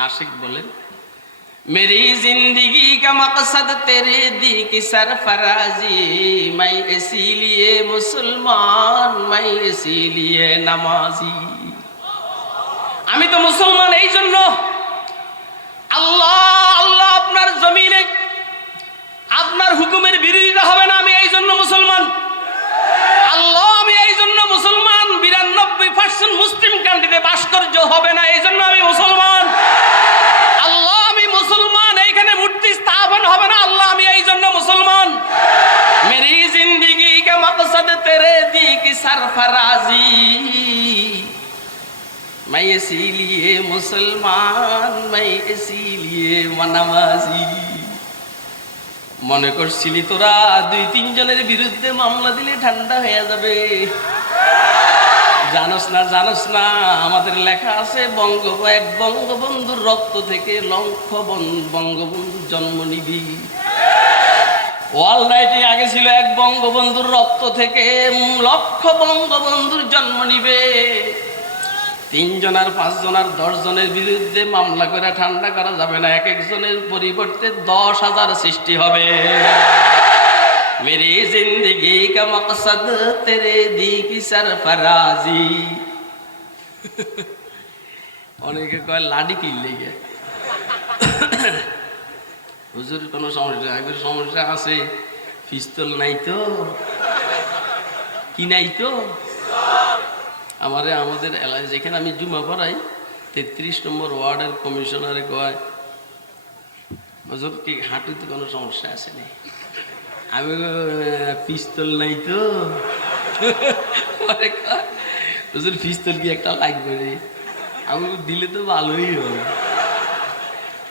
आशिक बोले मेरी जिंदगी का मकसद तेरे दी की सरफराजी मैं इसीलिए मुसलमान मैं इसीलिए नमाजी আমি তো মুসলমান এই জন্য আল্লাহ আল্লাহ আপনার জমিনে আপনার হুকুমের বিরোধিতা হবে না আমি এই জন্য মুসলমান আল্লাহ আমি এই জন্য মুসলমান 92% মুসলিম কান্ট্রিতে ভাস্কর্য হবে না এই জন্য আমি মুসলমান আল্লাহ আমি মুসলমান এইখানে মূর্তি স্থাপন হবে না আল্লাহ আমি এই জন্য মুসলমান मेरी जिंदगी का मकसद तेरे दी की सरफराजी मैं इसीलिए मुसलमान मैं इसीलिए नमाजी মনে করছিলি তোরা 2-3 জনের বিরুদ্ধে মামলা দিলে ঠান্ডা হয়ে যাবে জানোস না আমাদের লেখা আছে এক বঙ্গবন্ধুর রক্ত থেকে লক্ষ বঙ্গবন্ধুর জন্ম নিবি ওয়ার্ল্ড রাইটে আগে ছিল এক বঙ্গবন্ধুর রক্ত থেকে লক্ষ বঙ্গবন্ধুর জন্ম নিবে 3 জন আর 5 জন আর 10 জনের বিরুদ্ধে মামলা করে ঠান্ডা করা যাবে না এক একজনের পরিবর্তে 10,000 সৃষ্টি হবে मेरी जिंदगी का मकसद तेरे दी की सरफराजी অনেকে কয় লাডি কিনলে গে হুজুর কোনো সমস্যা আছে পিস্তল নাই তো কি নাই তো আমাদের এলাকায় যেখানে আমি জুমা পড়াই 33 নম্বর ওয়ার্ডের কমিশনারে কয় হুজুর কি হাঁটুতে কোনো সমস্যা আছে না আমি পিস্তল নাই তো হুজুর পিস্তল কি একটা লাগবে রে আমি দিলে তো ভালোই হবে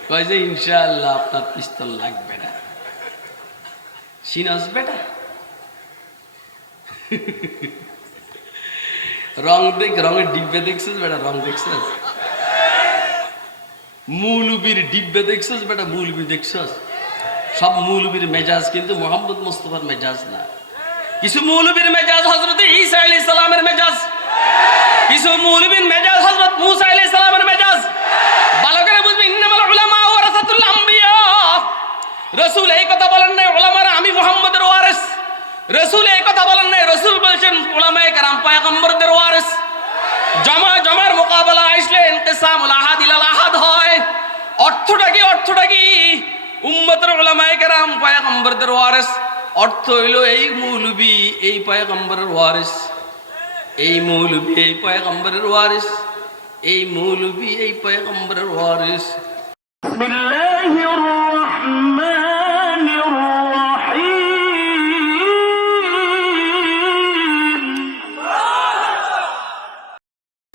কয় যে ইনশাআল্লাহ আপনার পিস্তল লাগবে না সিনাস বেটা রঙের ডিব্বে দেখছিস বেটা রং দেখছিস মৌলবীর ডিব্বে দেখছিস বেটা মৌলবী দেখছিস সব মৌলবীর মেজাজ কিন্তু মোহাম্মদ মুস্তাফার মেজাজ না কিছু মৌলবীর মেজাজ হযরত ঈসা আলাইহিস সালামের মেজাজ কিছু মৌলবীর মেজাজ হযরত মূসা আলাইহিস সালামের মেজাজ ভালো করে বুঝবেন ইন্নামাল উলামা ওয়ারাসাতুল আম্বিয়া রাসূল এই কথা বলেন না উলামারা আমি মুহাম্মদের ওয়ারিস রাসূল এই কথা বলেন না রাসূল বলেছেন উলামায়ে কেরাম পয়গম্বরদের ওয়ারিস জমার মোকাবেলা আসলে ইনকিসামুল আহাদ ইলাল আহাদ হয় অর্থটা কি উম্মতের উলামায়ে কেরাম পয়গম্বরদের ওয়ারিস অর্থ হইলো এই মৌলবী এই পয়গম্বরের ওয়ারিস এই মৌলবী এই পয়গম্বরের ওয়ারিস এই মৌলবী এই পয়গম্বরের ওয়ারিস বিসমিল্লাহির রহমানির রহিম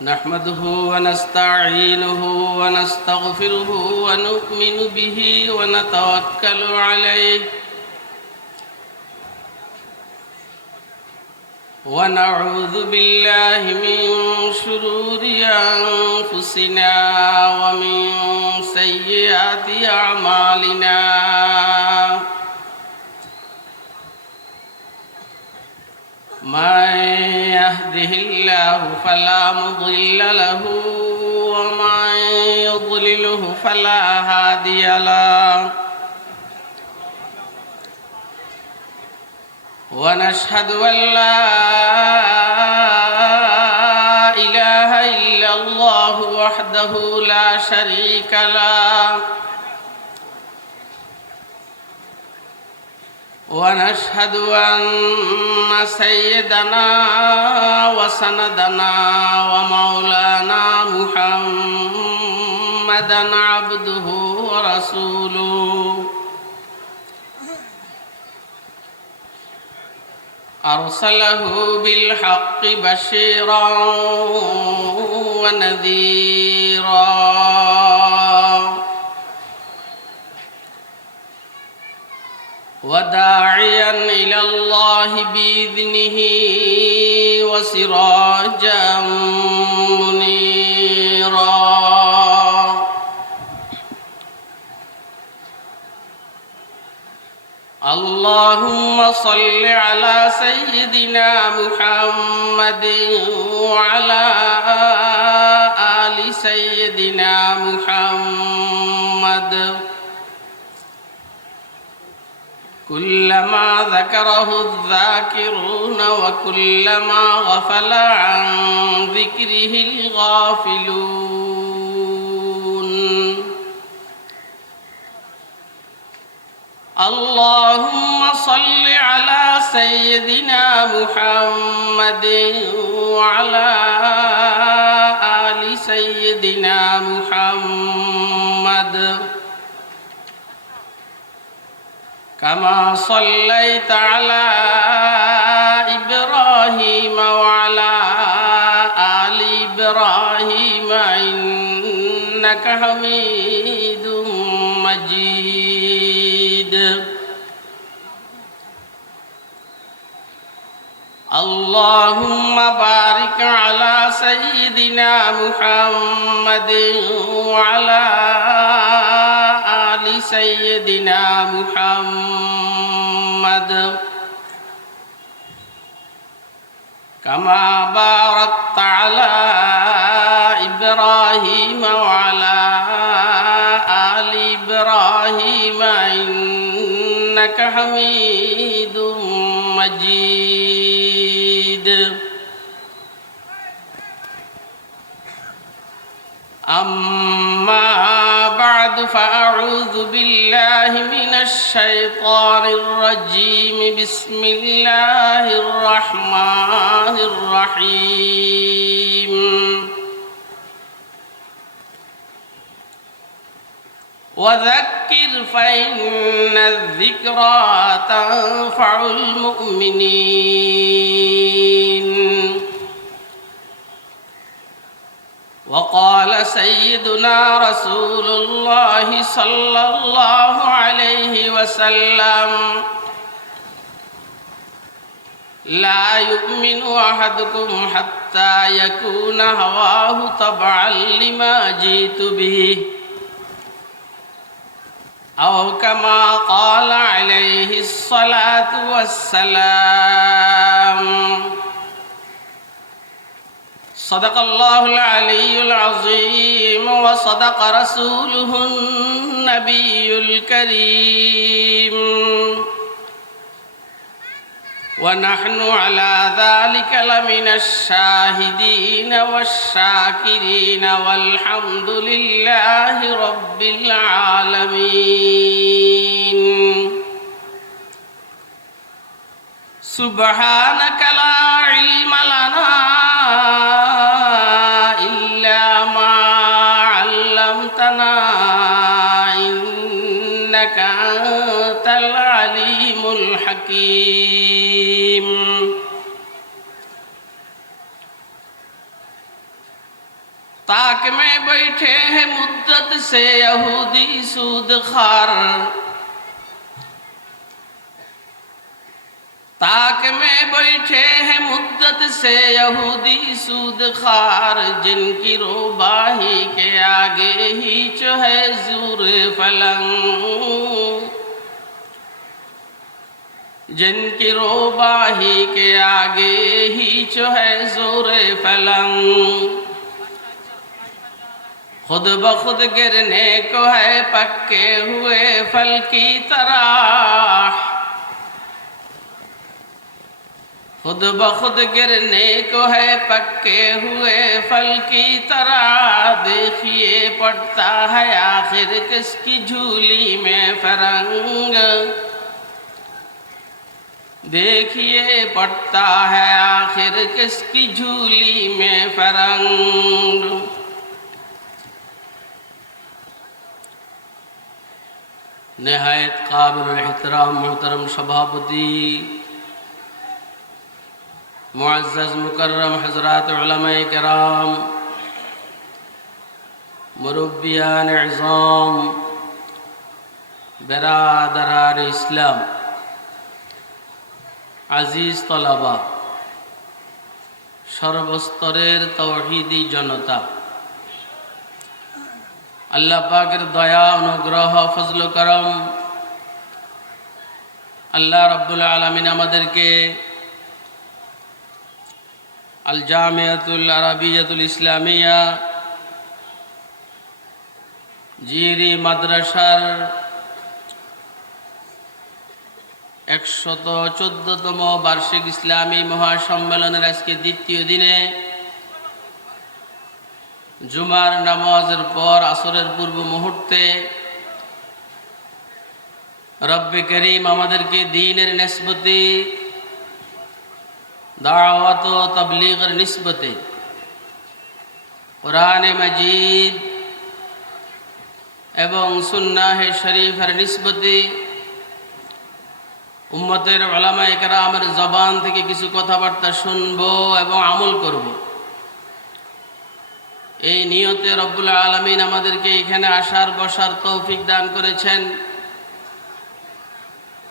নাহমাদুহু ওয়া নাস্তাঈনুহু ওয়া নাস্তাগফিরুহু ওয়া নু'মিনু বিহি ওয়া নাতাওয়াক্কালু আলাইহি ونعوذ بالله من شرور أنفسنا ومن سيئات أعمالنا من يهده الله فلا مضل له ومن يضلله فلا هادي له ونشهد أن لا إله إلا الله وحده لا شريك له ونشهد أن سيدنا وسندنا ومولانا محمدا عبده ورسوله أرسله بالحق بشيرا ونذيرا وداعيا إلى الله بإذنه وسراجا منيرا اللهم صل على سيدنا محمد وعلى آل سيدنا محمد كلما ذكره الذاكرون وكلما غفل عن ذكره الغافلون اللهم صل على سيدنا محمد وعلى آل سيدنا محمد كما صليت على إبراهيم وعلى آل إبراهيم إنك حميد مجيد اللهم بارك على سيدنا محمد وعلى آل سيدنا محمد كما باركت على إبراهيم وعلى آل إبراهيم إنك حميد مجيد أما بعد فأعوذ بالله من الشيطان الرجيم بسم الله الرحمن الرحيم وذكر فإن الذكرى تنفع المؤمنين وقال سيدنا رسول الله صلى الله عليه وسلم لا يؤمن أحدكم حتى يكون هواه تبعا لما جئت به أو كما قال عليه الصلاة والسلام صدق الله العلي العظيم وصدق رسوله النبي الكريم ونحن على ذلك لمن الشاهدين والشاكرين والحمد لله رب العالمين سبحانك لا علم لنا إلا ما علمتنا إنك أنت العليم الحكيم ताक में बैठे हैं मुद्दत से यहूदी सूद खार ताक में बैठे हैं मुद्दत से यहूदी सूद खार जिनकी रोबाही के आगे ही जो है ज़ूर फलंग जिनकी रोबाही के आगे ही जो है ज़ूर फलंग खुद ब खुद गिरने को है पक्के हुए फल की तरह खुद ब खुद गिरने को है पक्के हुए फल की तरह देखिए पड़ता है आखिर किसकी झूली में फरंग देखिए पड़ता है आखिर किसकी झूली में फरंग नहायत काबिल एहतराम मोहतरम सभापति मुअज़्ज़ज़ मुकर्रम हज़रात उलमाए किराम मुरब्बियान इज़ाम बिरादरान इस्लाम আজিজ তলাবা সর্বস্তরের তৌহিদি জনতা আল্লাহ পাকের দয়া অনুগ্রহ ফজল করম আল্লাহ রাব্বুল আলামিন আমাদেরকে আল জামিয়াতুল আরাবিয়াতুল ইসলামিয়া জিরি মাদ্রাসার 114তম বার্ষিক ইসলামী মহাসম্মেলনের আজকে দ্বিতীয় দিনে জুমার নামাজের পর আসরের পূর্ব মুহূর্তে রব্বে করিম আমাদেরকে দ্বীনের নিসবতে, দাওয়াত ও তাবলীগের নিসবতে, কোরআনে মাজিদ এবং সুন্নাহে শরীফের নিসবতে উম্মতের উলামায়ে কেরামের জবান থেকে কিছু কথাবার্তা শুনব এবং আমল করব, এই নিয়তে রব্বুল আলামিন আমাদেরকে এখানে আসার বসার তৌফিক দান করেছেন।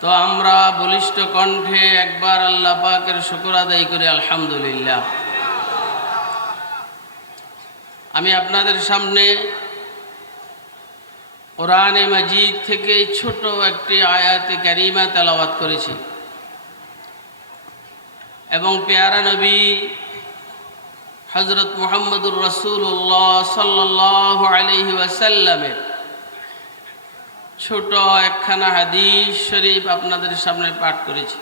তো আমরা বলিষ্ঠ কণ্ঠে একবার আল্লাহ পাকের শুকর আদায় করি, আলহামদুলিল্লাহ। আমি আপনাদের সামনে কোরআনে মাজিদ থেকে ছোট একটি আয়াতে কারিমা তেলাওয়াত করেছি এবং পেয়ারা নবী হযরত মুহাম্মদুর রাসূলুল্লাহ সাল্লাল্লাহু আলাইহি ওয়াসাল্লামের ছোট একখানা হাদিস শরীফ আপনাদের সামনে পাঠ করেছি।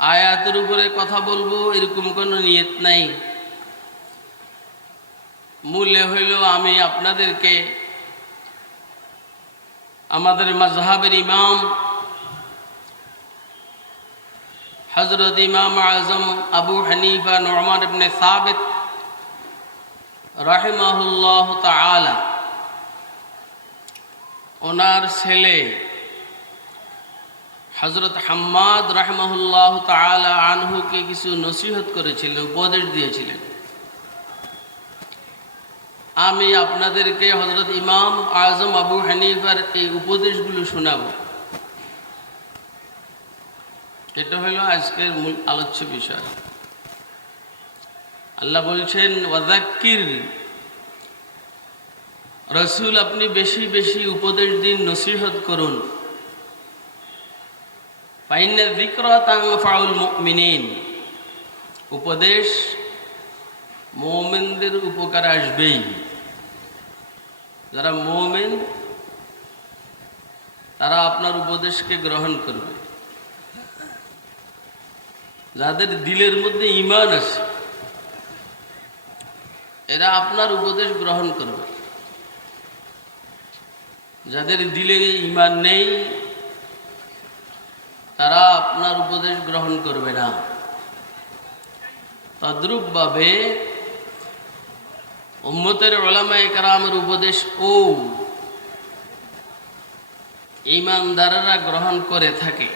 আয়াতের উপরে কথা বলবো এরকম কোনো নিয়ত নাই। মূলে হইল আমি আপনাদেরকে আমাদের মাযহাবের ইমাম হযরত ইমাম আযম আবু হানিফা নু'মান ইবনে সাবিত রাহিমাহুল্লাহ তাআলা ওনার ছেলে হযরত হাম্মাদ রাহিমাহুল্লাহ তাআলা আনহুকে কিছু নসিহত করেছিলেন, উপদেশ দিয়েছিলেন। আমি আপনাদেরকে হযরত ইমাম আযম আবু হানিফার এই উপদেশগুলো শোনাব। এটা হলো আজকের মূল আলোচ্য বিষয়। আল্লাহ বলছেন ওয়াযাক্কির, রাসূল আপনি বেশি বেশি উপদেশ দিন, নসিহত করুন। ফাইন্না যিকরা তানফাউল মুমিনিন, উপদেশ মুমিনদের উপকার আসবেই। যারা মুমিন তারা আপনার উপদেশকে গ্রহণ করবে। যাদের দিলের মধ্যে ঈমান আছে এরা আপনার উপদেশ গ্রহণ করবে। যাদের দিলে ঈমান নেই তারা আপনার উপদেশ গ্রহণ করবে না। তদ্রূপভাবে উম্মতের উলামায়ে কেরামের উপদেশ ও ঈমানদাররা গ্রহণ করে থাকে,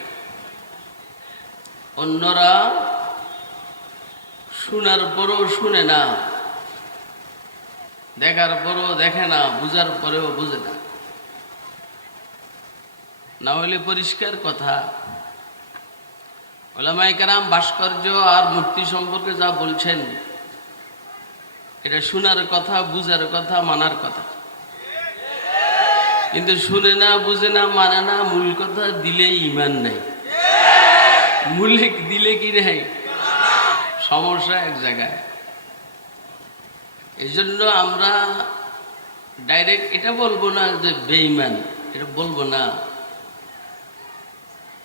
অন্যরা শোনার পরও শুনে না, দেখার পরও দেখে না, বুঝার পরেও বুঝে না। না হলে পরিষ্কার কথা, উলামায়ে কেরাম ভাস্কর্য আর মূর্তি সম্পর্কে যা বলছেন এটা শোনার কথা, বুঝার কথা, মানার কথা। কিন্তু শুনে না, বুঝে না, মানে না, মূল কথা দিলে ঈমান নাই। মূলে দিলে কি নাই, সমস্যা এক জায়গায়। এই জন্য আমরা ডাইরেক্ট এটা বলবো না যে বেঈমান, এটা বলবো না,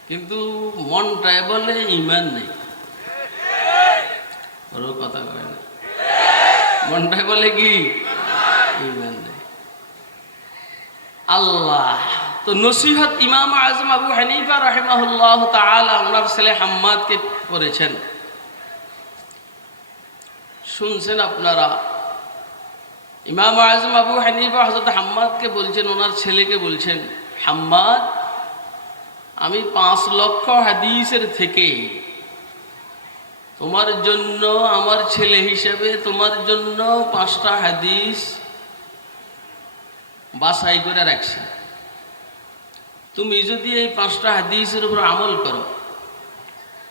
কিন্তু মনটায় বলে ঈমান নেই। ওর কথা কয় না, মনটায় বলে কি ঈমান নেই। আল্লাহ তো নসিহত ইমাম আযম আবু হানিফা রাহিমাহুল্লাহ তাআলা ওনার ছেলে হাম্মাদকে করেছেন, শুনছেন আপনারা। ইমাম আযম আবু হানিফা হযরত হাম্মাদকে বলছেন, ওনার ছেলেকে বলছেন, হাম্মাদ আমি 5 লক্ষ হাদিসের থেকে তোমার জন্য, আমার ছেলে হিসেবে তোমার জন্য 5টা হাদিস বাছাই করে রাখছি। তুমি যদি এই 5টা হাদিসের উপর আমল করো,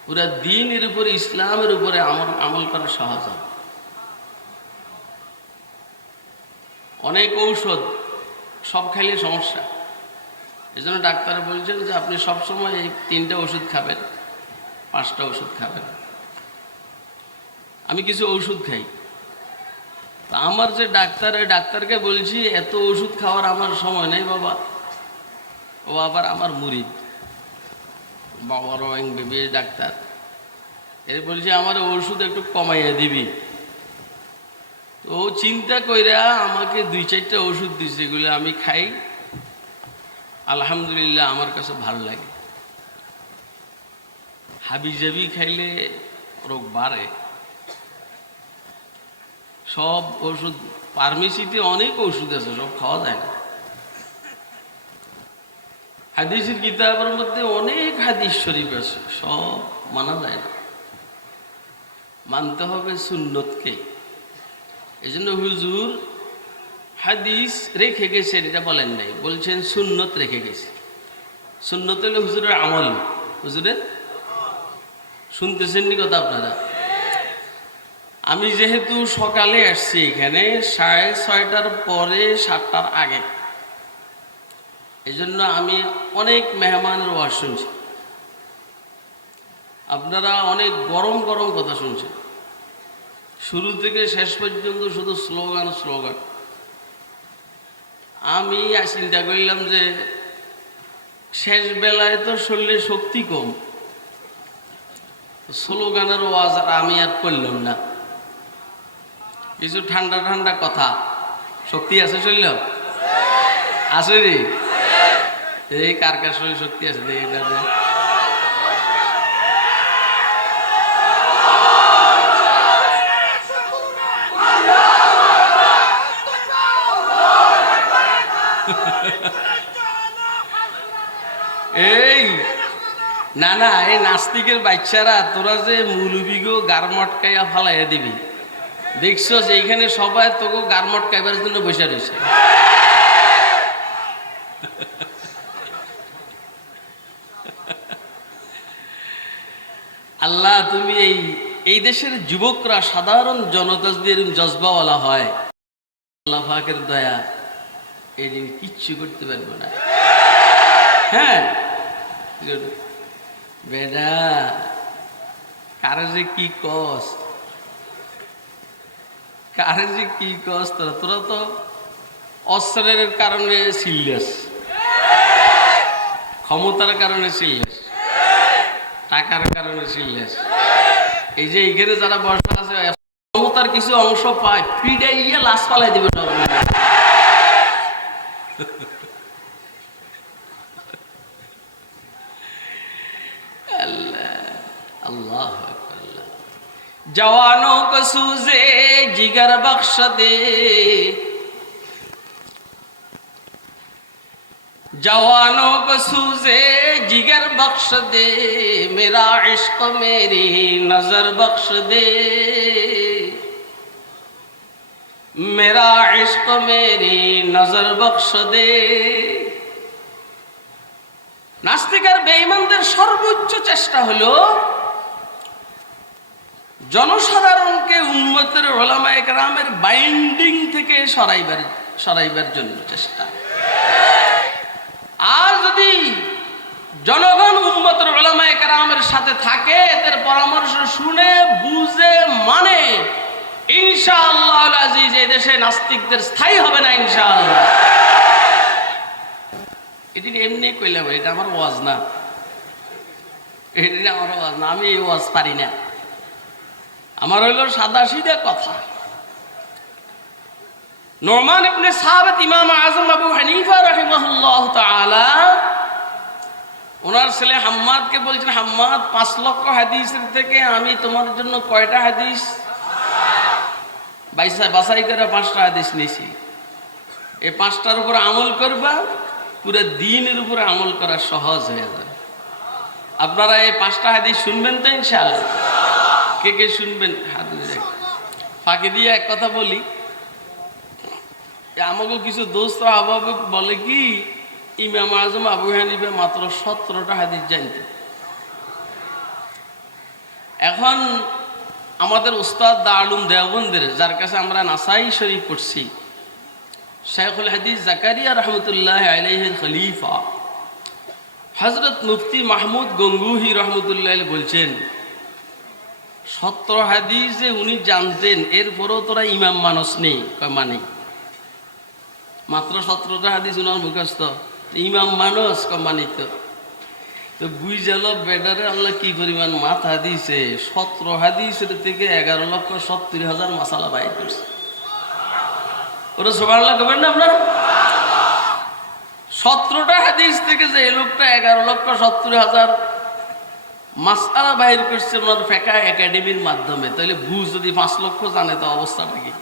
পুরা দ্বীনের উপরে, ইসলামের উপরে আমল করা সহজ হবে। অনেক ঔষধ সব খাইলে সমস্যা, এই জন্য ডাক্তার বলছেন যে আপনি সবসময় এই 3টা ওষুধ খাবেন, 5টা ওষুধ খাবেন। আমি কিছু ঔষধ খাই, তা আমার যে ডাক্তার, ওই ডাক্তারকে বলছি এত ওষুধ খাওয়ার আমার সময় নেই বাবা। ও আবার আমার মুরিদ, বড় MBBS ডাক্তার। এর বলছি আমার ওষুধ একটু কমাইয়া দিবি। তো ও চিন্তা কইরা আমাকে 2-4টা ওষুধ দিছে, এগুলো আমি খাই, আলহামদুলিল্লাহ আমার কাছে ভালো লাগে। হাবিজাবি খাইলে রোগ বাড়ে। সব ওষুধ ফার্মেসিতে অনেক ওষুধ আছে, সব খাওয়া যায় না। হাদিসের কিতাবের মধ্যে অনেক হাদিস শরীফ আছে, সব মানা যায় না। মানতে হবে সুন্নতকে। এই জন্য হুজুর হাদিস রেখে গেছেন, এটা বলেন নাই, বলছেন সুন্নত রেখে গেছে। সুন্নত হলো হুজুরের আমল। হুজুরের শুনতেছেন নি কথা আপনারা? আমি যেহেতু সকালে আসছি এখানে 6:30টার পরে 7টার আগে, এই জন্য আমি অনেক মেহমানের ওয়াজ শুনছি। আপনারা অনেক গরম গরম কথা শুনছেন, শুরু থেকে শেষ পর্যন্ত শুধু স্লোগান স্লোগান। আমি চিন্তা করলাম যে শেষ বেলায় তো শরীরে শক্তি কম, স্লোগানের ওয়াজ আর আমি আর করলাম না। কিছু ঠান্ডা ঠান্ডা কথা, শক্তি আছে শরীর? আছে রে? এই কার কার শরীর শক্তি আছে দেখি এটা। এই না না, এই নাস্তিকের বাচ্চারা, তোরা যে মৌলবীগো গার মটকাইয়া ফালাইয়া দিবি, দেখছো যে এইখানে সবাই তোকে গার মটকাইবার জন্য বসে রয়েছে। আল্লাহ তুমি এই দেশের যুবকরা, সাধারণ জনতা যদি এরকম জজবাওয়ালা হয়, আল্লাহ পাকের দয়া, এই দিন কিচ্ছু করতে পারবো না। হ্যাঁ বেডা, কারে যে কি কষ্ট, কারে যে কি কষ্ট। তোরা তো অস্ত্রের কারণে সিরিয়াস, ক্ষমতার কারণে সিরিয়াস, টাকার কারণে সিরিয়াস। এই যে এইখানে যারা বসা আছে, ক্ষমতার কিছু অংশ পায়, পিড়াইয়া লাশ পালাই দিবে। अल्लाह जवानों को सूझे जिगर बख्श दे, जवानों को सूझे जिगर बख्श दे, मेरा इश्क मेरी नजर बख्श दे, मेरा इश्क मेरी नजर बख्श दे। নাস্তিক আর বেঈমানদের সর্বোচ্চ চেষ্টা হলো জনসাধারণকে উম্মতের উলামায়ে কেরামের বাইন্ডিং থেকে সরাইবার জন্য চেষ্টা। আর যদি জনগণ উম্মতের উলামায়ে কেরামের সাথে থাকে, এদের পরামর্শ শুনে বুঝে মানে, ইনশাআল্লাহ আজিজ এই দেশে নাস্তিকদের স্থায়ী হবে না ইনশাআল্লাহ। এটি এমনি কইলাম, এটা আমার ওয়াজ না, এটা আমার ওয়াজ না, আমি এই ওয়াজ পারি না। আমার হইল সাদা সিধা কথা। নোমান ইবনে সাবিত ইমাম আযম আবু হানিফা রাহিমাহুল্লাহ তাআলা ওনার ছেলে হাম্মাদকে বলছেন, হাম্মাদ 5 লক্ষ হাদিসের থেকে আমি তোমার জন্য কয়টা হাদিস বাছাই করে 5টা হাদিস নিয়েছি, এই 5টার উপর আমল করবা, পুরো দিনের উপরে আমল করা সহজ হয়ে যাবে। আপনারা এই 5টা হাদিস শুনবেন তো ইনশাআল্লাহ? কে কে শুনবেন হাত ধরে? ফাঁকি দিয়ে এক কথা বলি, আমাকে কিছু দোস্ত আহ্বায়ক বলে কি, ইমাম আযম আবু হানিফা মাত্র 17টা হাদিস জানতেন। এখন আমাদের উস্তাদ দারুল দেওবন্দের, যার কাছে আমরা নাসাই শরীফ পড়ছি, শাইখুল হাদিস জাকারিয়া রহমতুল্লাহ আলাইহির খলিফা হযরত মুফতি মাহমুদ গঙ্গুহি রহমতুল্লাহ বলছেন, 17 হাদিসে উনি জানতেন, এরপরেও তোরা ইমাম মানুষ নেই। মানে মাত্র 17টা হাদিস উনার মুখস্থ, ইমাম মানুষ মানিত। তো বুঝাল বেডারে আল্লাহ কি পরিমাণ মাথা দিয়েছে। 17 হাদিসের থেকে 11,70,000 মাসালা বাইর করছে। ওরা সুবহানাল্লাহ করবেন না আপনারা? 17টা হাদিস থেকে যে এই লোকটা 11,70,000 মাসালা বাইর করছে ওনার ফেকা একাডেমির মাধ্যমে, তাহলে বুঝ যদি 5 লক্ষ জানে তো অবস্থাটা কি?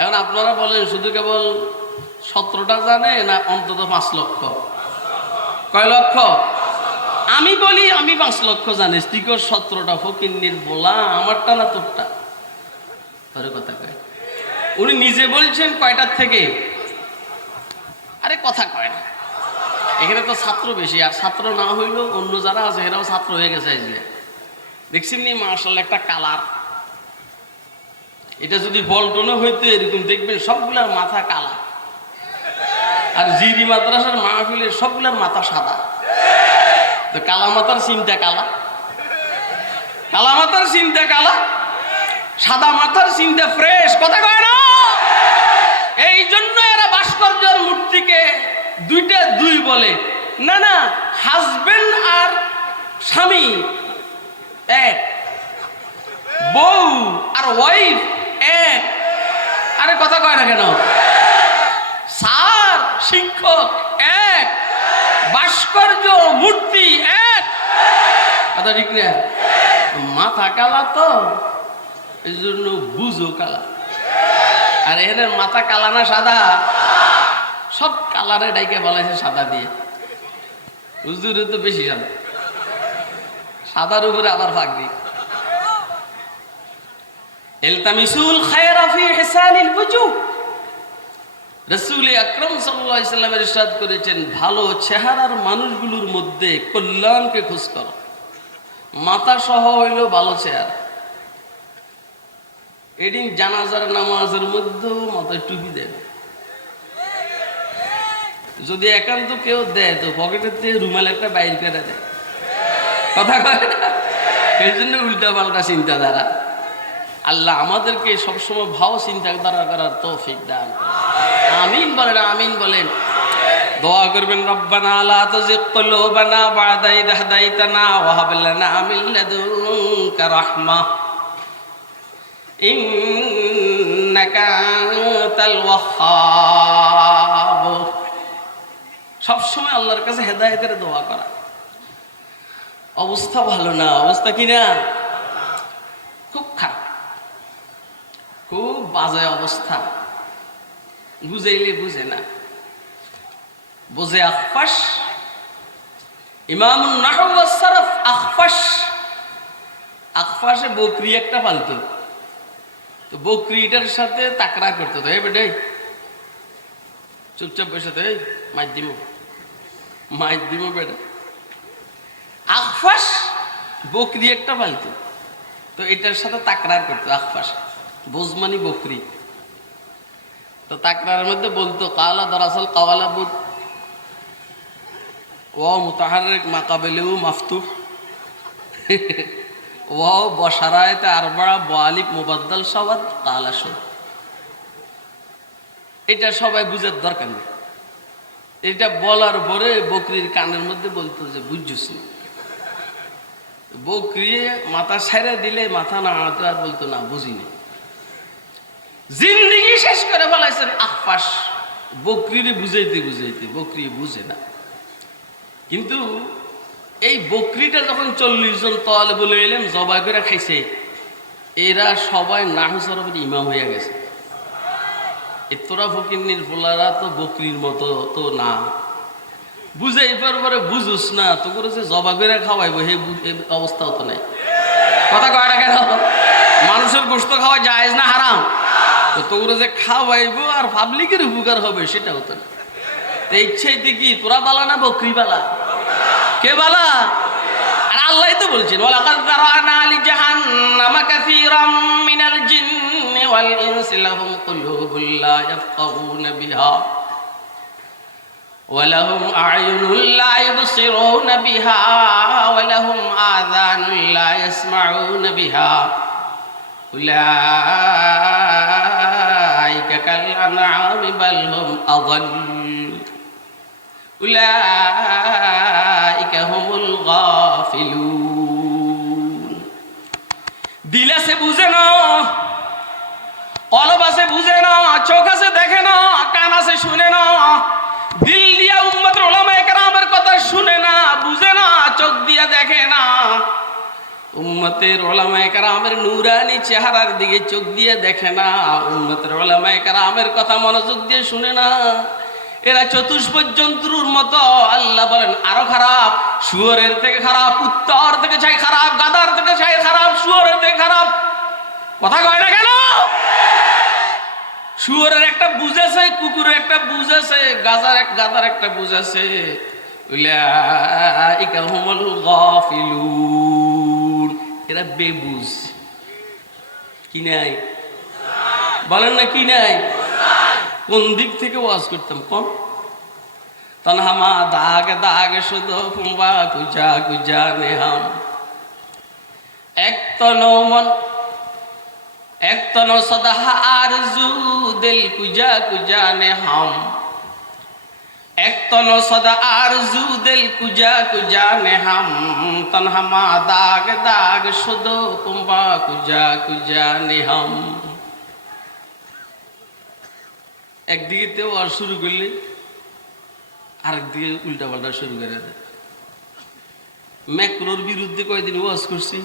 এখন আপনারা বলেন শুধু কেবল 17টা জানে না অন্তত 5 লক্ষ? কয় লক্ষ? আমি বলি আমি 5 লক্ষ জানি। স্টিকর 17টা ফকিন্নির বলা আমারটা না তোরটা? তোর কথা কয়। উনি নিজে বলছেন কয়টার থেকে? আরে কথা কয় না। এখানে তো ছাত্র বেশি, আর ছাত্র না হইলেও অন্য যারা আছে এরাও ছাত্র হয়ে গেছে। আজকে দেখছেন নি মাশাআল্লাহ একটা কালার, এটা যদি বলটনে হইতো এরকম দেখবেন সবগুলার মাথা কালা, আর জিরি মাদ্রাসার মাহফিলের সবগুলার মাথা সাদা। তো কালা মাথার চিন্তা কালা, কালা মাথার চিন্তা কালা, সাদা মাথার চিন্তা ফ্রেশ। কথা কয় না? এই জন্য এরা ভাস্কর্যের মূর্তিকে দুইটা দুই বলে। না না, হাজবেন্ড আর স্বামী এক, বউ আর ওয়াইফ এক। আরে কথা কয় না কেন? স্যার শিক্ষক এক, ভাস্কর্য মূর্তি এক। কথা ঠিক না? মাথা কালা তো এই জন্য বুঝো কালা। আর এর মাথা কালা না সাদা? সব কালারে ডাইকে বলাইছে সাদা দিয়ে। হুজুরের তো বেশি সাদা, সাদার উপরে আবার ফাঁকরি। ইলতামিসুল খায়রা ফি হিসানিল বুজুহ। রাসূল আকরাম সাল্লাল্লাহু আলাইহি ওয়াসাল্লাম ইরশাদ করেছেন, ভালো চেহারার মানুষগুলোর মধ্যে কল্যাণকে খোঁজ করো। মাথা সহ হইল ভালো চেহারা। এদিন জানাজার নামাজের মধ্যেও মাথায় টুপি দেবে। যদি একান্ত কেউ দেয় তো পকেটের থেকে রুমাল একটা বাইর করে দেয়। কথা কয় না? এই জন্য উল্টা পাল্টা চিন্তাধারা। আল্লাহ আমাদেরকে সবসময় ভালো চিন্তাধারা করার তৌফিক দান করেন। আমিন বলেন, আমিন বলেন। দোয়া করবেন, রব্বানা লা তুযিগ কুলুবানা বা'দা ইয হাদাইতানা ওয়া হাব লানা মিন লাদুনকা রাহমাহ ইন্নাকা আনতাল ওয়াহ্হাব। সবসময় আল্লাহর কাছে হেদায়েতের দোয়া করা। অবস্থা ভালো না, অবস্থা কি না? খুব খারাপ, খুব বাজে অবস্থা। বুঝাইলে বুঝে না, বুঝে আখফাস। ইমামুন নাহউ ওয়াস সারফ আখফাস। আখফাসে বকরি একটা পালতো, তো বকরিটার সাথে তাকরার করতো। তো এই বেটে চুপচাপ বসে তো, এই মাইর দিব বেটা। আখফাস বকরি একটা পালতো, তো এটার সাথে তাকরার করতো। আখফাস বোঝমানি বকরি। তো তাকরারের মধ্যে বলতো কালা দরাসল কাওয়ালা বুদ ও মুতাহাররিক মাকাবিলু মাফতুহ ও বশারায়েতে আরবা'a বআলিফ মুবাদ্দাল সাওয়াদ কালা শুদ। এটা সবাই বুঝার দরকার নেই। এটা বলার পরে বকরির কানের মধ্যে বলতো যে বুঝছিস না। বকরি মাথা ছেড়ে দিলে মাথা না আড়াতে আর বলতো না বুঝিনি। জিন্দিগি শেষ করে ফেলাইছেন আখফাস। বকরির বুঝাইতে বুঝাইতে বকরি বুঝে না। কিন্তু এই বকরিটা যখন 40 জন তালেবুল ইলম জবাই করে খাইছে, এরা সবাই নাহু সরফের ইমাম হয়ে গেছে। তোরা ফকিন্নির ফোলারা তো বকরির মতো তো না, বুঝাইবার পরে বুঝুস না, তো করে যে জবা করে খাওয়াইবো হে অবস্থা হতো নাই। কথা কয় না কেন? মানুষের গোশত খাওয়া জায়েজ না হারাম? তো করে যে খাওয়াইবো আর পাবলিকের উপকার হবে সেটা হতো না। তো ইচ্ছাইতে কি তোরা বালা না বকরি বালা? কে বালা? আর আল্লাহ তো বলছেন, ওয়ালাকাদ যারানা লিজাহান্নামা কাসীরাম মিনাল জিন্নি ওয়াল ইনসি লাহুম কুলুবুল লা ইয়াফকাহুনা বিহা ওয়ালাহুম আ'য়ুনুন লা ইবসিরুনা বিহা ওয়ালাহুম আযানুন লা ইয়াসমাউনা বিহা উলাইকা কাল আনআমি বাল হুম আযাল উলাইকা হুমুল গাফিলুন। দিল আছে বুঝে না, কলব আছে বুঝে না, চোখ আছে দেখে না, কান আছে শুনে না, দিল দিয়া উম্মতের উলামায়ে কেরামের কথা শুনে না, বুঝে না, চোখ দিয়া দেখে না, উম্মতের উলামায়ে কেরামের নূরানি চেহারার দিকে চোখ দিয়ে দেখে না, উম্মতের উলামায়ে কেরামের কথা মনোযোগ দিয়ে শুনে না, এরা চতুষ্পদ জন্তুর মতো। আল্লাহ বলেন আরো খারাপ, শুয়োরের থেকে খারাপ, কুত্তার থেকে চাই খারাপ, গাধার থেকে চাই খারাপ, শুয়োরের থেকে খারাপ। কথা কয় না কেন? শুয়োরের একটা বুঝেছে, কুকুরের একটা বুঝেছে, গাধার একটা বুঝেছে। উলাইকা হুমুল গাফিলুন, এরা বেবুঝ। কি নাই বলেন না, কি নাই? কোন দিক থেকে ওয়াজ করতাম কোন? তনহামা দাগ দাগ শুধু ফুম্বা কুজা কুজা নেহাম, এক তনমন এক তন সদাহা আরজু দিল কুজা কুজা নেহাম, এক তন সদা আরজু দিল কুজা কুজা নেহাম, তনহামা দাগ দাগ শুধু ফুম্বা কুজা কুজা নেহাম। একদিকে তেও আর শুরু করলে আরেকদিকে উল্টা পাল্টা শুরু করে দেয়। ম্যাক্রোর বিরুদ্ধে কয়েকদিন ওয়াজ করছি,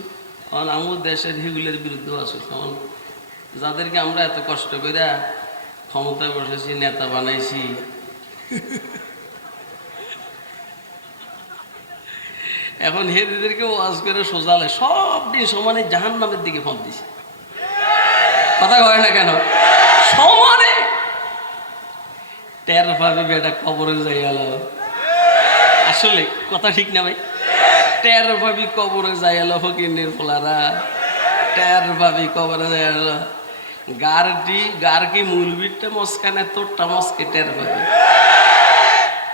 কারণ আমার দেশের হিগুলের বিরুদ্ধে ওয়াজ করছি। কারণ যাদেরকে আমরা এত কষ্ট করে ক্ষমতায় বসেছি, নেতা বানাইছি, এখন হেদেরকে ওয়াজ করে সোজালে সব দিন সমানে জাহান্নামের দিকে ফোন দিছে। কথা কয় না কেন? সমানে টের পাবি বেটা কবরে যাই এলো। আসলে কথা ঠিক না ভাই? টের পাবি কবরে যাই এলো, ফকির ফোলারা টের পাবি কবরে যাই এলো। গার কি মুলবিরটা মস্কানে, তোরটা মস্কে টের পাবি।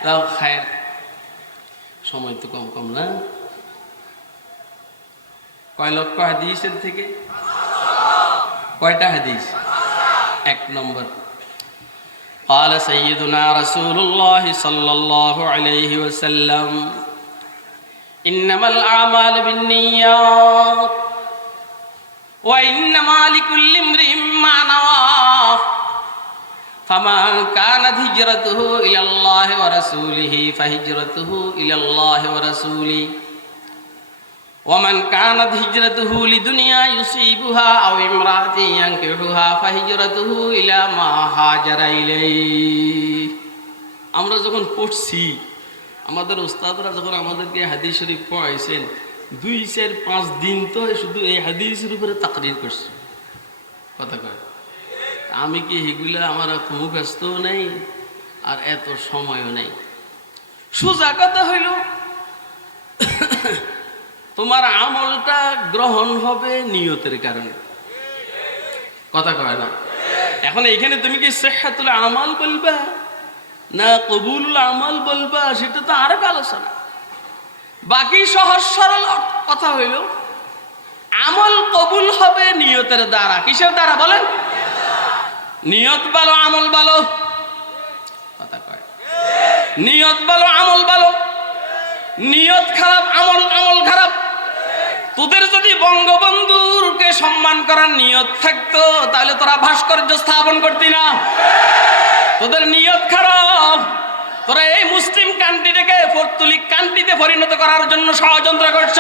যাও খায়ের, সময় তো কম কম না? কয় লক্ষ হাদিসের থেকে কয়টা হাদিস? 1 নম্বর, قال سيدنا رسول الله صلى الله عليه وسلم إنما الأعمال بالنيات وإنما لكل امرئ ما نوى فمن كانت هجرته إلى الله ورسوله فهجرته إلى الله ورسوله ومن كانت هجرته لدنيا يصيبها أو امرأة ينكحها فهجرته إلى ما هاجر إليه। আমরা যখন পড়ছি, আমাদের ওস্তাদরা যখন আমাদেরকে হাদিস শরীফ পড়াইছেন, 2-4-5 দিন তো শুধু এই হাদিসের উপরে তাকরির করছে। কথা কয়, আমি কি এগুলো আমার এত মুখস্থও নেই আর এত সময়ও নেই। সোজা কথা হইল, তোমার আমলটা গ্রহণ হবে নিয়তের কারণে। কথা কয় না? এখন এইখানে তুমি কি সিহহাতুল আমাল বলবা না কবুলুল আমাল বলবা, সেটা তো আরেক আলোচনা। বাকি সহজ সরল কথা হইল, আমল কবুল হবে নিয়তের দ্বারা। কিসের দ্বারা বলেন? নিয়ত ভালো, আমল ভালো। কথা কয়, নিয়ত ভালো, আমল ভালো। নিয়ত খারাপ, আমল খারাপ। তোদের যদি বঙ্গবন্ধুকে সম্মান করার নিয়ত থাকতো, তাহলে তোরা ভাস্কর্য স্থাপন করতি না। তোদের নিয়ত খারাপ, তোরা এই মুসলিম কান্ট্রিটাকে পৌত্তলিক কান্ট্রিতে পরিণত করার জন্য ষড়যন্ত্র করছ।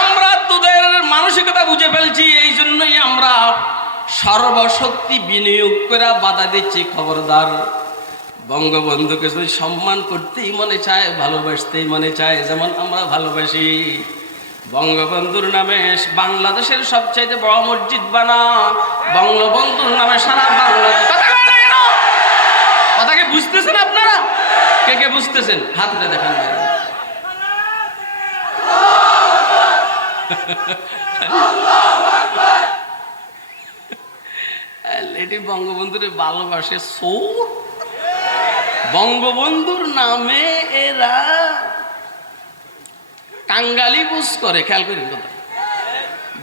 আমরা তোদের মানসিকতা বুঝে ফেলছি, এই জন্যই আমরা সর্বশক্তি বিনিয়োগ করে বাধা দিচ্ছি। খবরদার, বঙ্গবন্ধুকে যদি সম্মান করতেই মনে চায়, ভালোবাসতেই মনে চায়, যেমন আমরা ভালোবাসি, বঙ্গবন্ধুর নামে বাংলাদেশের সবচাইতে বড় মসজিদ বানা, বঙ্গবন্ধুর নামে সারা বাংলাদেশ। কথা কি বুঝতেছেন আপনারা? কে কে বুঝতেছেন হাত উঠে দেখান। এটি বঙ্গবন্ধুরে ভালোবাসে সোর। বঙ্গবন্ধুর নামে এরা কাঙ্গালি বুঝ করে, খেয়াল করেন কথা।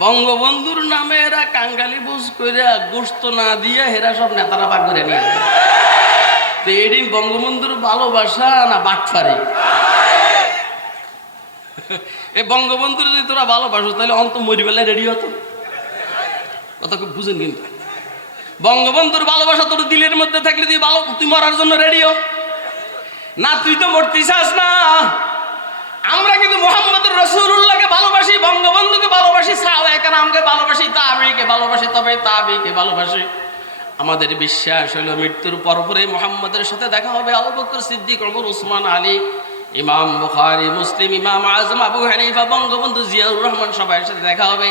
বঙ্গবন্ধুর নামে এরা কাঙ্গালি বুঝ করে গোস্ত না দিয়ে এরা সব নেতারা ভাগ করে নিয়ে আসে। তো এদিন বঙ্গবন্ধুর ভালোবাসা না বাটফারি? এ বঙ্গবন্ধুর যদি তোরা ভালোবাসো তাহলে অন্ত মরিবেলায় রেডি হতো। কথা খুব বুঝেন কিন্তু। বঙ্গবন্ধুর ভালোবাসা তোর দিলের মধ্যে থাকলে তুই মরার জন্য রেডি হো না? তুই তো মরতে চাস না। আমরা কিন্তু মুহাম্মদুর রাসূলুল্লাহকে ভালোবাসি, বঙ্গবন্ধুকে ভালোবাসি, সাহাবায়ে কেরামকে ভালোবাসি, তাবেঈকে ভালোবাসি, তবে তাবেঈকে ভালোবাসি। আমাদের বিশ্বাস হলো মৃত্যুর পরে মুহাম্মদের সাথে দেখা হবে। আবু বকর সিদ্দিক, ওমর, উসমান, আলী, ইমাম বুখারী, মুসলিম, ইমাম আজম আবু হানিফা, বঙ্গবন্ধু জিয়াউর রহমান সবার সাথে দেখা হবে।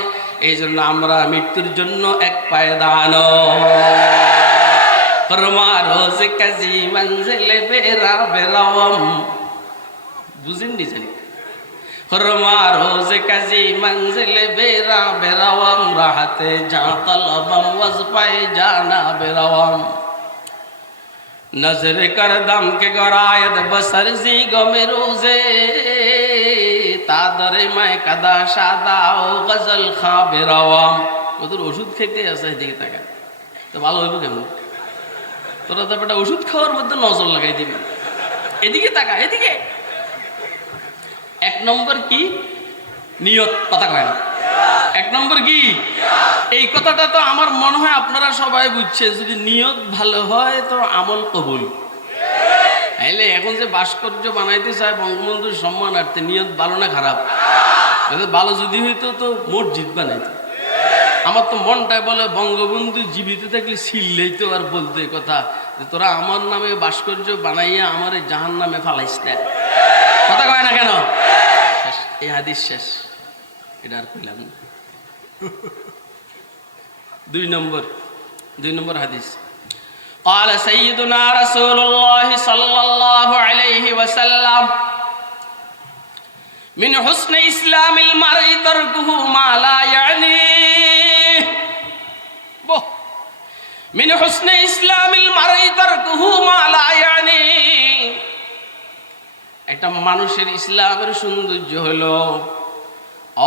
এই জন্য আমরা মৃত্যুর জন্য এক পায়ে দাঁড়ানো। ফরমা রোজ কাজী মঞ্জিলে বেরা বেরাওয়াম, বুঝেননি জানি? ফরমা রোজ কাজী মঞ্জিলে বেরা বেরাওয়াম, রাহতে যা তলবম ওয়াজ পায়ে জানা বেরাওয়াম। नजर कर दम के गरायत बसर जी गमे रोजे, तादरे मैं कदा शादा ও গজল খা বেরাওয়াম। ওদের ওষুধ খেতে আছে, এদিকে তাকা তো ভালো হইব কেমন? তোরা তো একটা ওষুধ খাওয়ার মধ্যে নজর লাগাই দিবি। এদিকে তাকা, এদিকে। এক নম্বর কি? নিয়ত। কথা কয় না? এক নম্বর কি? এই কথাটা তো আমার মনে হয় আপনারা সবাই বুঝছে। যদি নিয়ত ভালো হয় তো আমল কবুল। তাইলে এখন যে ভাস্কর্য বানাইতে চায় বঙ্গবন্ধুর সম্মানার্থে, নিয়ত ভালো না খারাপ? ভালো যদি হইতো তো মসজিদ বানাইতো। আমার তো মনটাই বলে বঙ্গবন্ধু জীবিত থাকলে ছিললেই তো আর বলতো এই কথা যে তোরা আমার নামে ভাস্কর্য বানাইয়া আমার জাহান নামে ফালাইস না। কথা কয় না কেন? এই হাদিস শেষ, এটা আর কইলাম না। দুই নম্বর হাদিস। قال سيدنا رسول الله صلى الله عليه وسلم من حسن اسلام المرء تركه ما لا يعنيه من حسن اسلام المرء تركه ما لا يعنيه। একটা মানুষের ইসলামের সৌন্দর্য হলো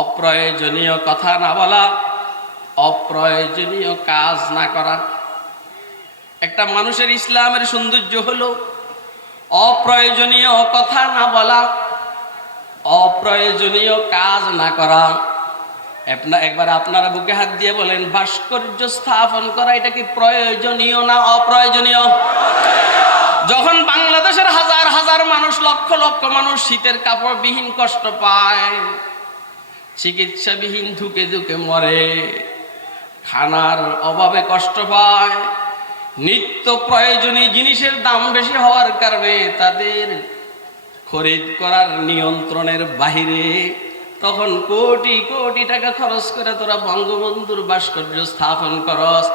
অপ্রয়োজনীয় কথা না বলা, অপ্রয়োজনীয় কাজ না করা। একটা মানুষের ইসলামের সৌন্দর্য হলো অপ্রয়োজনীয় কথা না বলা, অপ্রয়োজনীয় কাজ না করা। একবার আপনারা বুকে হাত দিয়ে বলেন, ভাস্কর্য স্থাপন করা এটা কি প্রয়োজনীয় না অপ্রয়োজনীয়? যখন বাংলাদেশের হাজার হাজার মানুষ, লক্ষ লক্ষ মানুষ শীতের কাপড়বিহীন কষ্ট পায়, চিকিৎসাবিহীন ধুকে ধুকে মরে, খানার অভাবে কষ্ট পায়, নিত্য প্রয়োজনীয় জিনিসের দাম বেশি হওয়ার কারণে তাদের খরিদ করার নিয়ন্ত্রণের বাহিরে, তখন কোটি কোটি টাকা খরচ করে তোরা বঙ্গবন্ধুর ভাস্কর্য স্থাপন করস।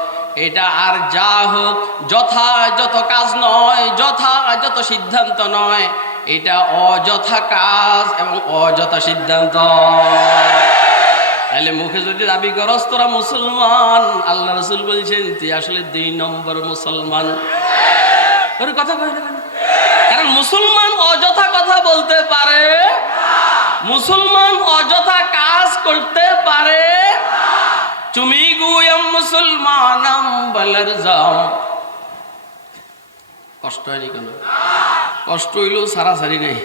এটা আর যা হোক যথাযথ কাজ নয়, যথাযথ সিদ্ধান্ত নয়, এটা অযথা কাজ এবং অযথা সিদ্ধান্ত। তাহলে মুখে যদি দাবি করস তোরা মুসলমান, আল্লাহ রাসূল বলছেন তুই আসলে 2 নম্বর মুসলমান। তোর কথা কই না? কারণ মুসলমান অযথা কথা বলতে পারে, মুসলমান অযথা কাজ করতে পারে। চুমি গুয়াম মুসলমানাম বলার যাও। কষ্ট হয়নি কেন? কষ্ট হইলেও সারাসারি নেই।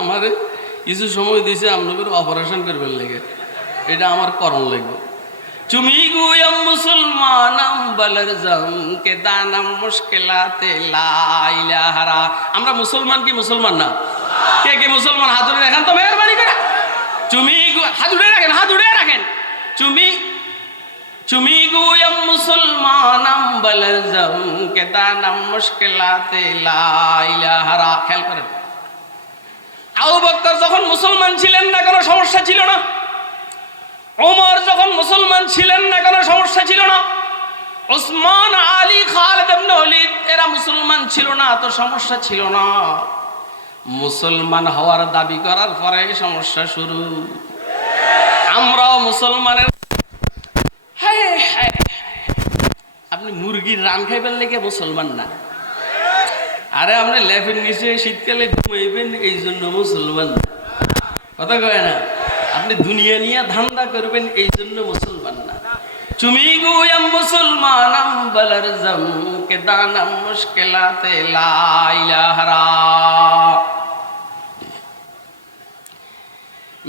আমার কিছু সময় দিয়েছে আপনাদের অপারেশন করবেন লেগে, এটা আমার করণ লাগবে। চুমি গুয়াম মুসলমানাম বলার যাম কে দানাম মুশকিলাতে লা ইলাহা। আমরা মুসলমান কি মুসলমান না? কে কে মুসলমান হাত ধরে রাখেন তো মেহেরবানি করে। চুমি হাত ধরে রাখেন, হাত ধরে রাখেন। চুমি গুয়াম মুসলমানাম বলার যাম কে দানাম মুশকিলাতে লা ইলাহা। খেয়াল করেন, আবু বকর যখন মুসলমান ছিলেন না কোনো সমস্যা ছিল না, ওমর যখন মুসলমান ছিলেন না কোনো সমস্যা ছিল না, ওসমান, আলী, খালিদ ইবনে ওয়ালিদ এরা মুসলমান ছিল না তো সমস্যা ছিল না। মুসলমান হওয়ার দাবি করার পরে সমস্যা শুরু। আমরাও মুসলমানের আপনি মুরগির রান খাইবার লেগে মুসলমান না, আরে আপনি লেফের নিচে শীতকালে ঘুমাইবেন এই জন্য মুসলমান না। কথা কয় না, আপনি দুনিয়া নিয়ে ধান্দা করবেন এই জন্য মুসলমান না। চুমি গুয়াম মুসলমানম বলর জম কে দানম মুশকিলাতে লা ইলাহা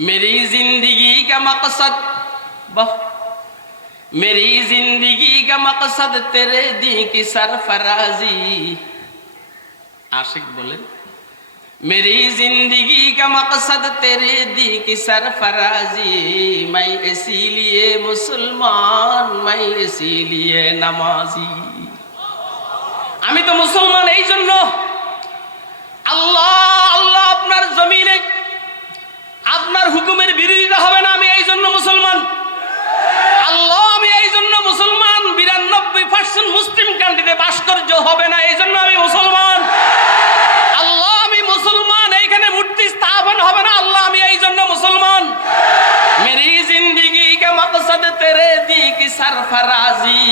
मेरी जिंदगी का मकसद मेरी जिंदगी का मकसद तेरे दी की सरफराजी। आशिक बोले मेरी जिंदगी का मकसद तेरे दी की सरफराजी। मैं इसीलिए मुसलमान, मैं इसीलिए नमाजी। আমি তো মুসলমান এই জন্য। আল্লাহ আল্লাহ আপনার জমিনে আপনার হুকুমের বিরোধিতা হবে না, আমি এই জন্য মুসলমান। আল্লাহ আমি এই জন্য মুসলমান। 92% মুসলিম কান্ট্রিতে ভাস্কর্য হবে না, এই জন্য আমি মুসলমান। আল্লাহ আমি মুসলমান, এইখানে মূর্তি স্থাপন হবে না, আল্লাহ আমি এই জন্য মুসলমান। মেরি জিন্দেগি কা মকসদ তেরে दी की सरफराजी।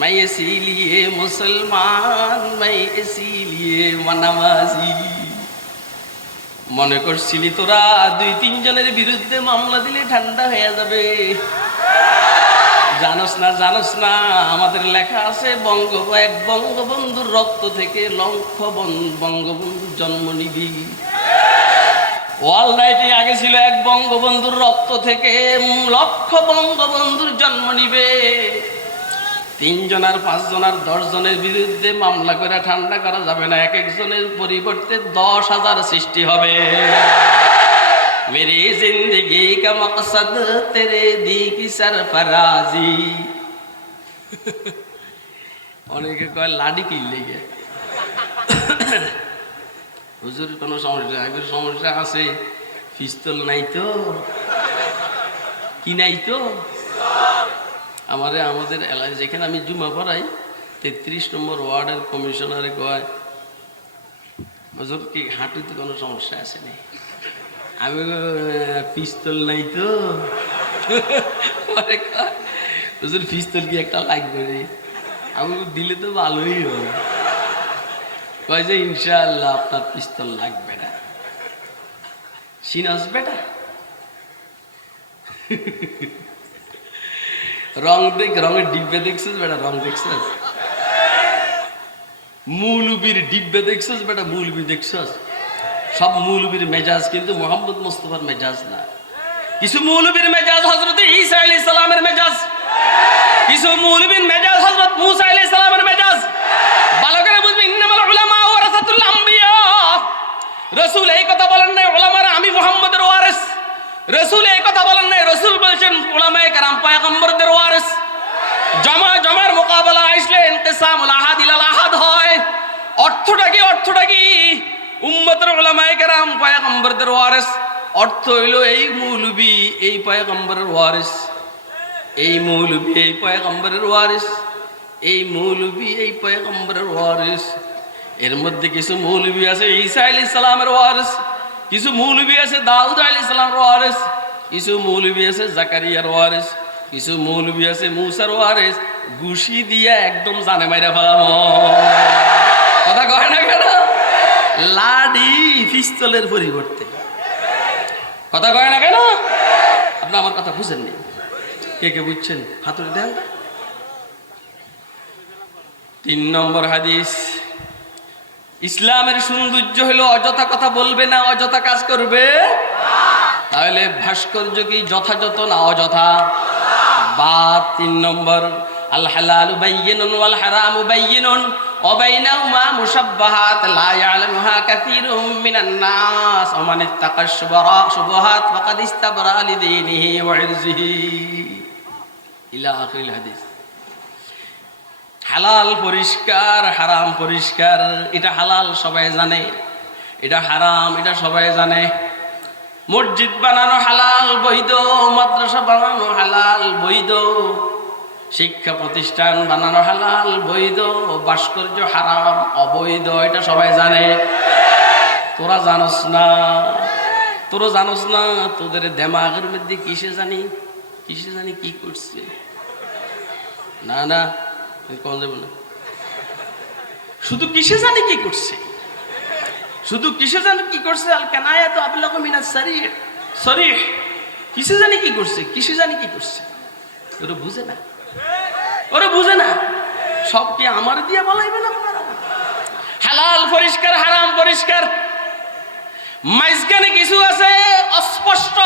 मैं इसीलिए मुसलमान, मैं इसीलिए नमाजी। মনে করছিলি তোরা 2-3 জনের বিরুদ্ধে মামলা দিলে ঠান্ডা হয়ে যাবে। জানোস না আমাদের লেখা আছে এক বঙ্গবন্ধুর রক্ত থেকে লক্ষ বঙ্গবন্ধুর জন্ম নিবি। ওয়ার্ল্ড রাইটে আগে ছিল এক বঙ্গবন্ধুর রক্ত থেকে লক্ষ বঙ্গবন্ধুর জন্ম নিবে। 3 জনের 5 জনের 10 জনের বিরুদ্ধে মামলা করে ঠান্ডা করা যাবে না, এক একজনের পরিবর্তে 10,000 সৃষ্টি হবে। মেরি জিন্দেগি কা মকসদ তেরে दी की सरफराजी। অনেকে কয় লাডি কিনলে গে হুজুর কোনো সমস্যা আগের সমস্যা আছে, পিস্তল নাই তো, কি নাই তো। আমাদের এলাকায় যেখানে আমি জুমা পড়াই 33 নম্বর ওয়ার্ডের কমিশনারে কয় হুজুর কি হাঁটুতে কোনো সমস্যা আছে না? আমি পিস্তল নাই তো। পরে কয় হুজুর পিস্তল কি একটা লাগবে রে? আমি দিলে তো ভালোই হবে। কয় যে ইনশাআল্লাহ আপনার পিস্তল লাগবে না। সিনাস বেটা রঙের ডিব্বে দেখছিস বেটা? রং দেখছিস? মৌলবীর ডিব্বে দেখছিস বেটা? মৌলবী দেখছিস? সব মৌলবীর মেজাজ কিন্তু মোহাম্মদ মুস্তাফার মেজাজ না। কিছু মৌলবীর মেজাজ হযরত ঈসা আলাইহিস সালামের মেজাজ, কিছু মৌলবীর মেজাজ হযরত মূসা আলাইহিস সালামের মেজাজ। ভালো করে বুঝবি, ইন্নামাল উলামা ওয়ারাসাতুল আম্বিয়া। রাসূল এই কথা বলেন নাই উলামারা আমি মুহাম্মদের ওয়ারিস। রাসূল এই কথা বলেন নাই, রাসূল বলেছেন উলামায়ে কেরাম পয়গম্বরদের ওয়ারিস। জমার মোকাবেলা আসলে ইনকিসামুল আহাদ ইলাল আহাদ হয়। অর্থটা কি উম্মতের উলামায়ে কেরাম পয়গম্বরদের ওয়ারিস। অর্থ হইল এই মৌলবী এই পয়গম্বরের ওয়ারিস, এই মৌলবী এই পয়গম্বরের ওয়ারিস, এই মৌলবী এই পয়গম্বরের ওয়ারিস। এর মধ্যে কিছু মৌলবী আছে ঈসা আলাইহিস সালামের ওয়ারিস, কিছু মৌলবী আছে দাউদ আলাইহিস সালামের ওয়ারিস, কিছু মৌলবী আছে জাকারিয়ার ওয়ারিস, কিছু মৌলবী আছে মূসার ওয়ারিস। ঘুষি দিয়া একদম জানে মাইরা ফেলাম। কথা কয় না কেন? লাডি পিস্তলের পরিবর্তে। কথা কয় না কেন? আপনি আমার কথা বুঝেননি। কে বুঝছেন হাতুড়ি দেন। 3 নম্বর হাদিস, ইসলামের সৌন্দর্য হলো অযথা কথা বলবে না, অযথা কাজ করবে। তাহলে ভাস্কর্য কি যথাযথ না অযথা? বা 3 নম্বর, আল হালালু বাইয়িনুন ওয়াল হারামু বাইয়িনুন ওয়া বাইনাহুমা মুশাব্বাহাত লা ইয়ালামুহা কাসীরুম মিনান নাস ওয়া মান ইত্তাকাশ শুবহাত ফাকাদ ইস্তাবরা লিদীনিহি ওয়া ইরজিহি ইলা আখিরিল হাদিস। হালাল পরিষ্কার, হারাম পরিষ্কার। এটা হালাল সবাই জানে, এটা হারাম এটা সবাই জানে। মসজিদ বানানো হালাল বৈধ, মাদ্রাসা বানানো হালাল বৈধ, শিক্ষা প্রতিষ্ঠান বানানো হালাল বৈধ, ভাস্কর্য হারাম অবৈধ, এটা সবাই জানে। তোরা জানোস না, তোদের দেমাগের মধ্যে কিসে জানি কি করছে। না কোন যাবে না, শুধু কিসে জানি কি করছে, শুধু কিসে জানি কি করছে। আল কানায়া তো আবলাগু মিনাস সারিহ, সরিহ, কিসে জানি কি করছে, কিসে জানি কি করছে। ওরা বুঝে না, ওরা বুঝে না। সব কি আমার দিয়ে বলাইবেন আপনারা? হালাল পরিষ্কার, হারাম পরিষ্কার, মাঝখানে কিছু আছে অস্পষ্ট।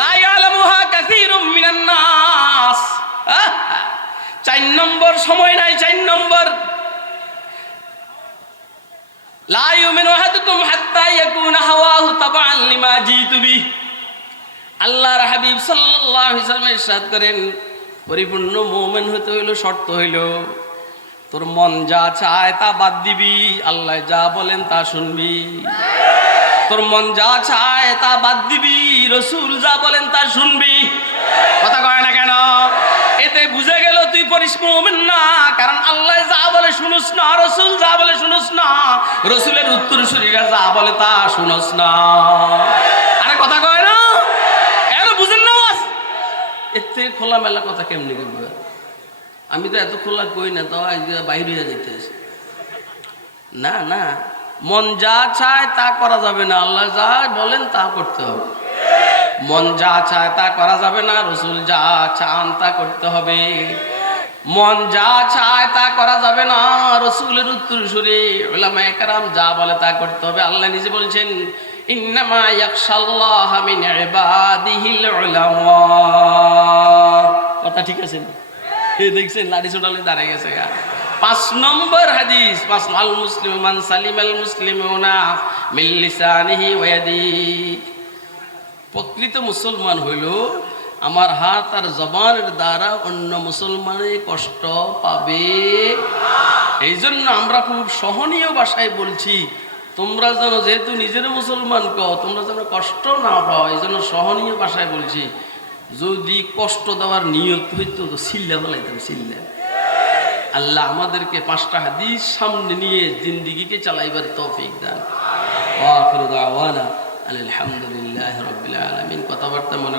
লা ইয়ালামুহা কাসীরুম মিনান নাস। 4 নম্বর, সময় নাই, 4 নম্বর, লা ইউমিনু আহাদুকুম হাত্তা ইয়াকুনা হাওয়াহু তাবআন লিমা জিতু বিহি। আল্লাহর হাবিব সাল্লাল্লাহু আলাইহি ওয়াসাল্লাম ইরশাদ করেন, পরিপূর্ণ মুমিন হতে হইল শর্ত হইল তোর মন যা চায় তা বাদ দিবি, আল্লাহ যা বলেন তা শুনবি। তোর মন যা চায় তা বাদ দিবি, রাসূল যা বলেন তা শুনবি। কথা কয় না কেন? এতে বুঝে গেল তুই পরিপূর্ণ মুমিন না, কারণ আল্লাহ যা বলে শুনুস না, রাসূল যা বলে শুনুস না, রাসূলের উত্তরসূরিরা যা বলে তা শুনুস না। আরে কথা কয় না? এর বুঝেন না? এতে খোলামেলা কথা কেমনি করবো? আমি তো এত খোলা কই না, তো বাইরে হয়ে যেতেছে। না না, মন যা চায় তা করা যাবে না, আল্লাহ যা বলেন তা করতে হবে। মন যা চায় তা করা যাবে না, রাসূল যা চান তা করতে হবে। মন যা চায় তা করা যাবে না, রাসূলের উত্তরসূরি উলামায়ে কেরাম যা বলে তা করতে হবে। আল্লাহ নিজে বলছেন, ইন্নামা ইয়াখশাল্লাহ মিন ইবাদিহিল উলামা। কথা ঠিক আছে? এই দেখছেন লাড়ি ছোটালে দাঁড়ায় গেছে। 5 নম্বর হাদিস, 5 আল মুসলিম মান সালিমাল মুসলিমুনা মিন লিসানিহি ওয়া ইয়াদিহি। প্রকৃত মুসলমান হইল আমার হাত আর জবানের দ্বারা অন্য মুসলমানে কষ্ট পাবে। এই জন্য আমরা খুব সহনীয় ভাষায় বলছি, তোমরা যেন, যেহেতু নিজের মুসলমান কও, তোমরা যেন কষ্ট না পাও, এই জন্য সহনীয় ভাষায় বলছি। যদি কষ্ট দেওয়ার নিয়ত হইতো তো সিল্লা বলাইতাম, সিল্লা। আল্লাহ আমাদেরকে 5টা হাদিস সামনে নিয়ে জিন্দিগিকে চালাইবার তৌফিক দান। ওয়া আখিরু দাওয়ানা আলহামদুলিল্লাহি রাব্বিল আলামিন। কথাবার্তা মনে